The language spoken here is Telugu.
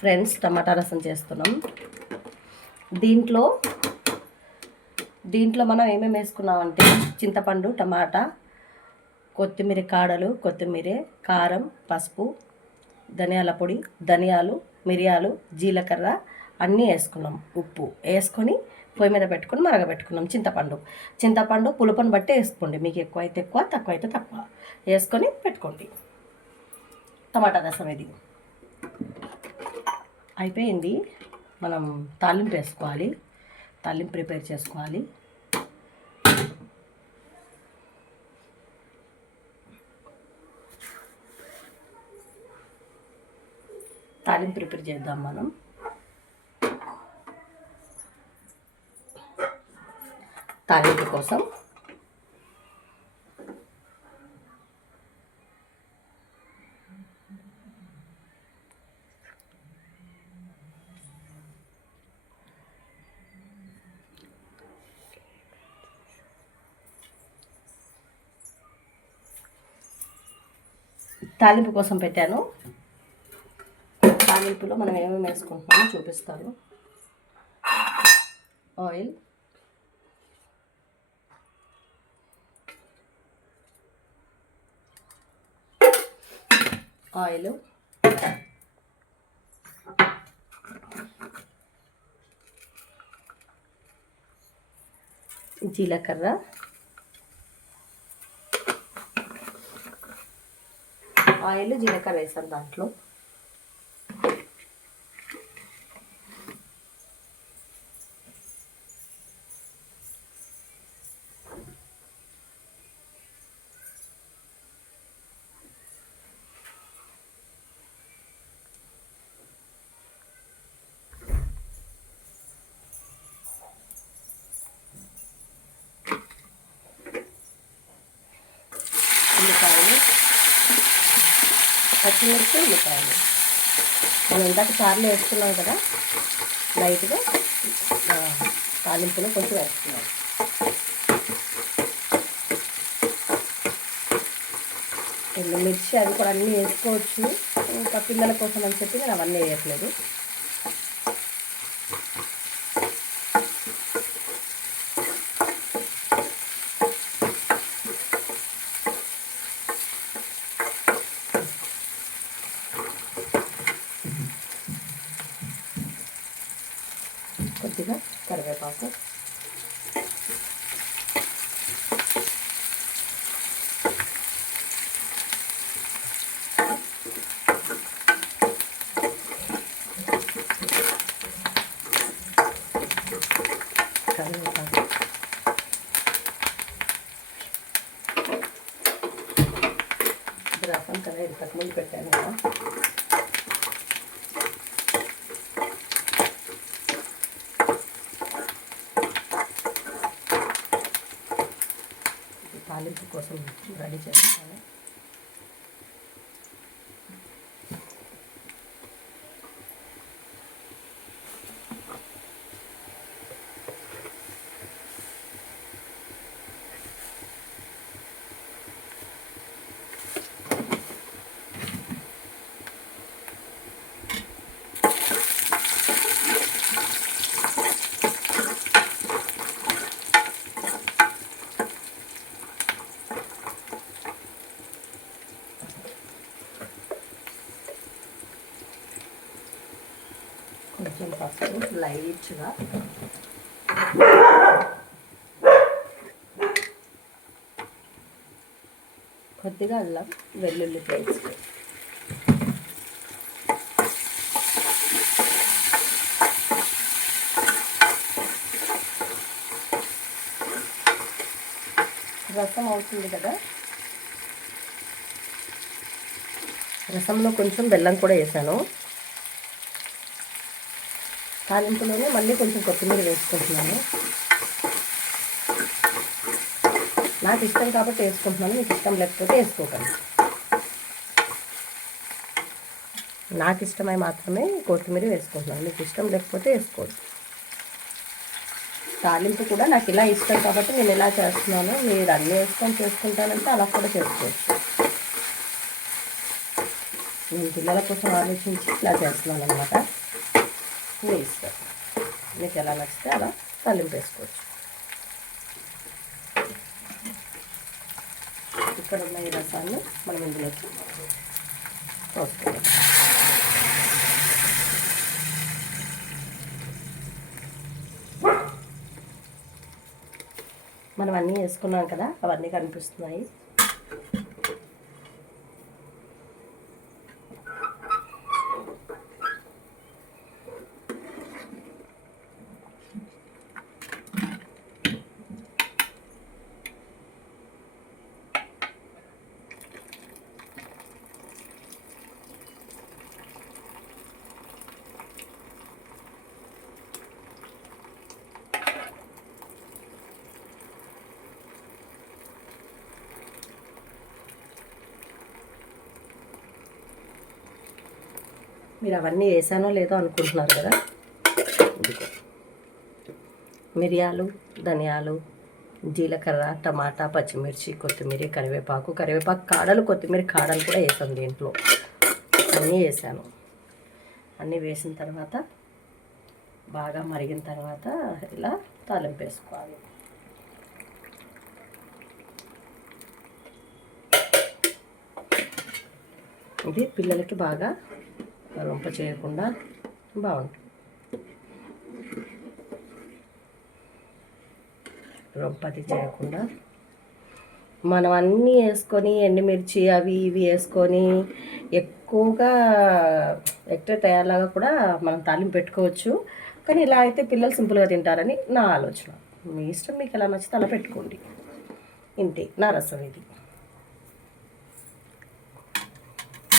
ఫ్రెండ్స్, టమాటా రసం చేస్తున్నాం. దీంట్లో మనం ఏమేమి వేసుకున్నామంటే చింతపండు, టమాటా, కొత్తిమీర కాడలు, కొత్తిమీర, కారం, పసుపు, ధనియాల పొడి, ధనియాలు, మిరియాలు, జీలకర్ర అన్నీ వేసుకున్నాం. ఉప్పు వేసుకొని పొయ్యి మీద పెట్టుకొని మరగబెట్టుకున్నాం. చింతపండు పులుపుని బట్టి వేసుకోండి. మీకు ఎక్కువ అయితే ఎక్కువ, తక్కువ అయితే తక్కువ వేసుకొని పెట్టుకోండి. టమాటా రసం ఇది అయిపోయింది. మనం తాలింపు వేసుకోవాలి. తాలింపు ప్రిపేర్ చేసుకోవాలి. తాలింపు ప్రిపేర్ చేద్దాం మనం. తాలింపు కోసం పెట్టాను. తాలింపులో మనం ఏమేమి వేసుకుంటున్నామో చూపిస్తాను. ఆయిల్, జీలకర్ర, జీలకర్ర వేసాను. దాంట్లో ఉల్లిపాయలు, పచ్చిమిర్చి, ఉల్లిపాయలు మనం ఇందాక చారులో వేసుకున్నాం కదా, లైట్గా తాలింపులో కొంచెం వేసుకున్నాం. మిర్చి అది కూడా అన్నీ వేసుకోవచ్చు. ఇంకా పిల్లల కోసం అని చెప్పి నేను అవన్నీ వేయట్లేదు. కొద్దిగా కరివేపాకు, రసం కదా ఇంతకుముందు పెట్టాను కదా. తాలింపు కోసం రెడీ చేస్తాను. కొంచెం పసుపు లైట్గా, కొద్దిగా అల్లం వెల్లుల్లి పేస్ట్, రసం అవుతుంది కదా, రసంలో కొంచెం బెల్లం కూడా వేసాను. తాలింపులోనే మళ్ళీ కొంచెం కొత్తిమీర వేసుకుంటున్నాను. నాకు ఇష్టం కాబట్టి వేసుకుంటున్నాను. మీకు ఇష్టం లేకపోతే వేసుకోకండి. నాకు ఇష్టమై మాత్రమే కొత్తిమీర వేసుకుంటున్నాను. మీకు ఇష్టం లేకపోతే వేసుకోండి. తాలింపు కూడా నాకు ఇలా ఇష్టం కాబట్టి నేను ఇలా చేస్తున్నాను. మీరు అన్నీ వేసుకొని చేసుకుంటానంటే అలా కూడా చేసుకోవచ్చు. నేను పిల్లల కోసం ఆలోచించి ఇలా చేస్తున్నాను అనమాట. మీ ఇష్టం, మీకు ఎలా నచ్చితే అలా తాలింపు వేసుకోవచ్చు. ఇక్కడ ఉన్న ఈ రసాన్ని మనం ఇందులోకి పోసుకోవాలి. మనం అన్నీ వేసుకున్నాం కదా, అవన్నీ కనిపిస్తున్నాయి. మీరు అవన్నీ వేసానో లేదో అనుకుంటున్నారు కదా. మిరియాలు, ధనియాలు, జీలకర్ర, టమాటా, పచ్చిమిర్చి, కొత్తిమీర, కరివేపాకు కాడలు, కొత్తిమీర కాడలు కూడా వేసాను దీంట్లో. అన్నీ వేసాను. అన్నీ వేసిన తర్వాత బాగా మరిగిన తర్వాత ఇలా తాలింపు వేసుకోవాలి. ఇది పిల్లలకి బాగా రొంప చేయకుండా బాగుంటుంది. రొంపది చేయకుండా మనం అన్నీ వేసుకొని ఎండుమిర్చి అవి ఇవి వేసుకొని ఎక్కువగా తయారులాగా కూడా మనం తాలింపు పెట్టుకోవచ్చు. కానీ ఇలా అయితే పిల్లలు సింపుల్గా తింటారని నా ఆలోచన. మీ ఇష్టం, మీకు ఎలా నచ్చితే అలా పెట్టుకోండి. ఇంతే నా రసం ఇది.